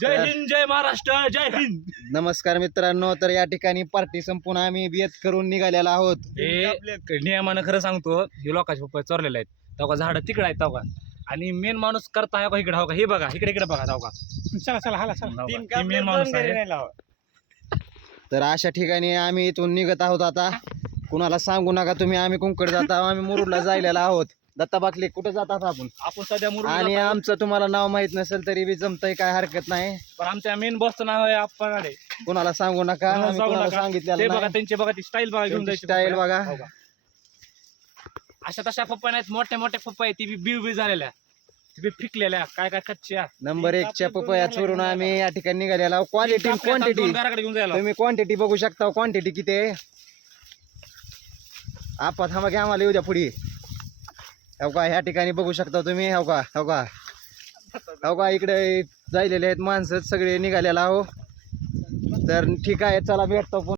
जय हिंद, जय महाराष्ट्र, जय हिंद. नमस्कार मित्रांनो, तर या ठिकाणी पार्टी संपून आम्ही बेत करून निघालेला आहोत. हे नियमानं खरं सांगतो, हे लोकांचे पप्पा चोरलेले आहेत. तेव्हा झाडं तिकडे आहेत तेव्हा, आणि मेन माणूस करता आहे का इकडे हो का, हे बघा इकडे इकडे बघा तेव्हा. चला चला हाला चला, मेन माणूस आहे. तर अशा ठिकाणी आम्ही इथून निघत आहोत. आता कुणाला सांगू नका तुम्ही, आम्ही कुंकड जात आहोत. आम्ही मुरुडला जायला आहोत. दत्ता बाकले कुठे जातात आपण सध्या मुरुड आणि आमचं तुम्हाला नाव माहित नसेल तरी बी जमतंय, काय हरकत नाही. पण आमच्या मेन बॉसचं नाव आहे आपण कुणाला सांगू नका, सांगितलं बघा त्यांचे बघा ती स्टाईल बघा, घेऊन जायची स्टाईल बघा. अशा तशा पप्पा नाहीत, मोठ्या मोठ्या पप्पा आहेत, ती बी बी झालेल्या, ती बी फिकलेल्या, काय काय कच्च्या. नंबर 1च्या पपया चोरून आम्ही या ठिकाणी निघालेला. क्वालिटी क्वांटिटी घराकडे घेऊन जायला तुम्ही क्वांटिटी बघू शकता. क्वांटिटी किती आहे आपा, थांबा की आम्हाला येऊ द्या पुढे. हो का, ह्या ठिकाणी बघू शकता तुम्ही. हो का, हो का, हो का, इकडे जायलेले आहेत माणसं सगळे निघालेला. हो तर ठीक आहे, चला भेटतो.